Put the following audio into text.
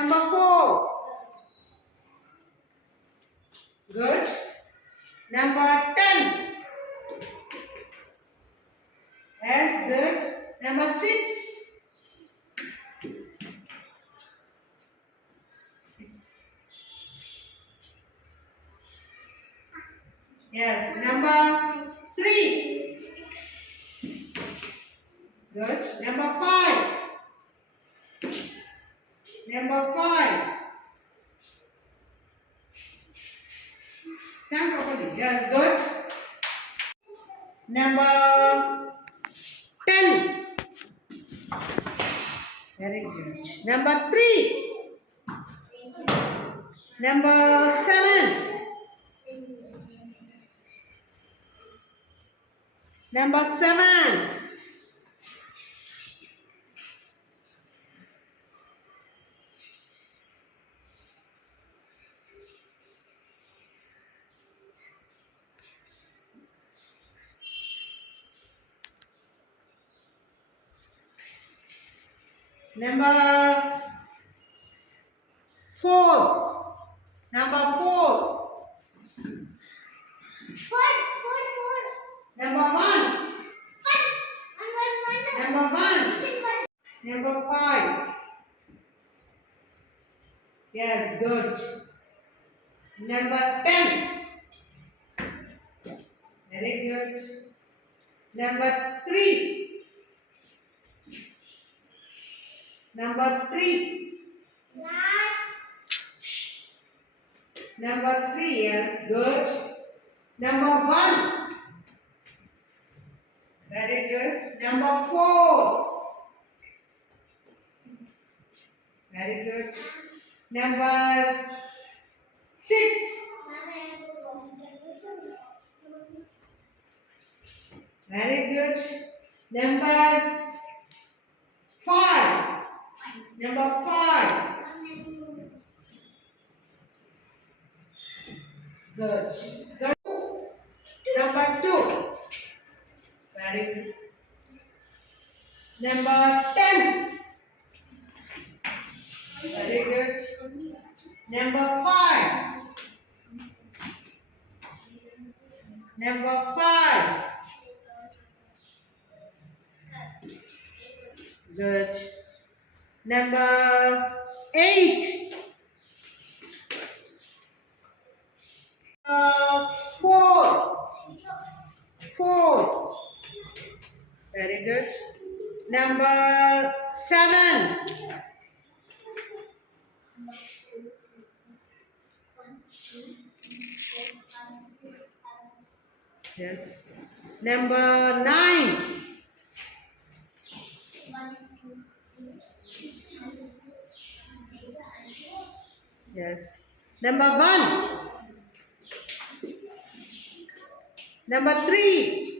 Number 4. Good. Number 10. Yes, good. Number 6. Yes, number 3. Good. Number 5. Number 5. Stand properly. Yes, good. Number 10. Very good. Number 3. Number 7. Number 7. Number 4. Number 4. Number 1. Number 1. Number 5. Yes, good. Number 10. Very good. Number 3. Number 3. Number 3. Yes, good. Number 1. Very good. Number 4. Very good. Number 6. Very good. Number 5. Number 5. Good. Good. Number 2. Very good. Number 10. Very good. Number 5. Number 5. Good. Number 8. 4. 4. Very good. Number 7. Yes. Number 9. Yes. Number 1. Number 3.